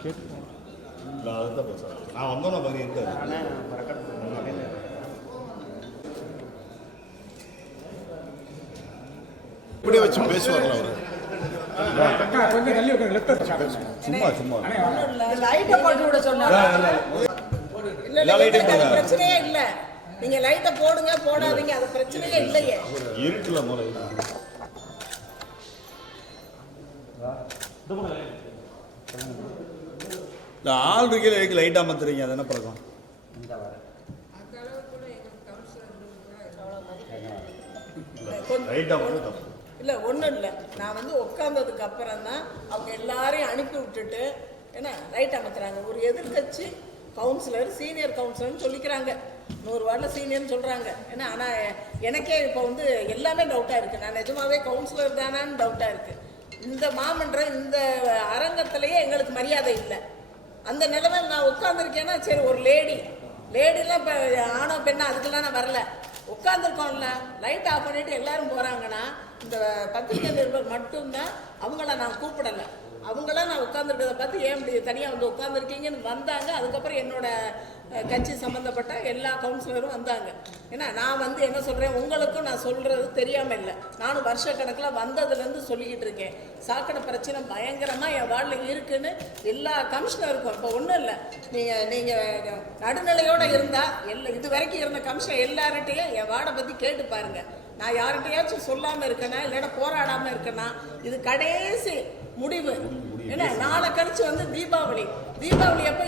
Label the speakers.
Speaker 1: இல்லை அதுதான் பேசுகிறேன் நான் வந்தோன்னே பகுதி இருக்காது இப்படியே வச்சு பேசுவாங்களா அவர்? சும்மா சும்மா
Speaker 2: லைட்டை போட்டு விட சொன்னாங்க. பிரச்சனையே இல்ல. நீங்க லைட்டை போடுங்க போடாதீங்க அது பிரச்சனையே இல்லையே.
Speaker 1: இருட்டில் முதல்ல இல்லை ஆள் இருக்கையில் எதுக்கு லைட்டாக மாத்துறீங்க அது என்ன பழக்கம்? லைட்டாக மட்டும் தப்பு
Speaker 2: இல்ல ஒண்ணும் இல்ல. நான் வந்து உட்கார்ந்ததுக்கு அப்புறம் தான் அவங்க எல்லாரையும் அனுப்பி விட்டுட்டு என்ன லைட் அமர்த்துறாங்க ஒரு எதிர்க்கட்சி கவுன்சிலர் சீனியர் கவுன்சிலர்னு சொல்லிக்கிறாங்க. நூறு வார்டில் சீனியர்னு சொல்றாங்க. ஏன்னா ஆனா எனக்கே இப்போ வந்து எல்லாமே டவுட்டா இருக்கு. நான் நிஜமாவே கவுன்சிலர் தானான்னு டவுட்டா இருக்கு. இந்த மாமன்றம் இந்த அரங்கத்திலேயே எங்களுக்கு மரியாதை இல்லை. அந்த நிலைமையில் நான் உட்காந்துருக்கேன்னா சரி ஒரு லேடி லேடிலாம் இப்போ ஆணோ பெண்ணா அதுக்கெல்லாம் நான் வரல. உட்காந்துருக்கோம்ல லைட் ஆஃப் பண்ணிட்டு எல்லாரும் போகிறாங்கன்னா இந்த பத்திரிகை நிருபர் மட்டும்தான் அவங்கள நான் கூப்பிடலை. உட்காந்துருக்கிறத பார்த்து ஏன் இப்படி தனியாக வந்து உட்காந்துருக்கீங்கன்னு வந்தாங்க. அதுக்கப்புறம் என்னோட கட்சி சம்மந்தப்பட்ட எல்லா கவுன்சிலரும் வந்தாங்க. ஏன்னா நான் வந்து என்ன சொல்கிறேன் உங்களுக்கும் நான் சொல்கிறது தெரியாமல் இல்லை. நானும் வருஷக்கணக்கில் வந்ததுலேருந்து சொல்லிக்கிட்டு இருக்கேன். சாக்கடை பிரச்சனை பயங்கரமாக என் வார்டில் இருக்குன்னு எல்லா கமிஷனருக்கும் இப்போ ஒன்றும் இல்லை. நீங்கள் நீங்கள் நடுநிலையோடு இருந்தால் எல்லா இது வரைக்கும் இருந்த கமிஷனர் எல்லார்கிட்டையும் என் வார்டை பற்றி கேட்டு பாருங்கள் நான் யார்கிட்டையாச்சும் சொல்லாமல் இருக்கேனா இல்லைன்னா போராடாமல் இருக்கேனா இது கடைசி முடிவு. ஏன்னா நாளை கழிச்சு வந்து தீபாவளி. தீபாவளி எப்போ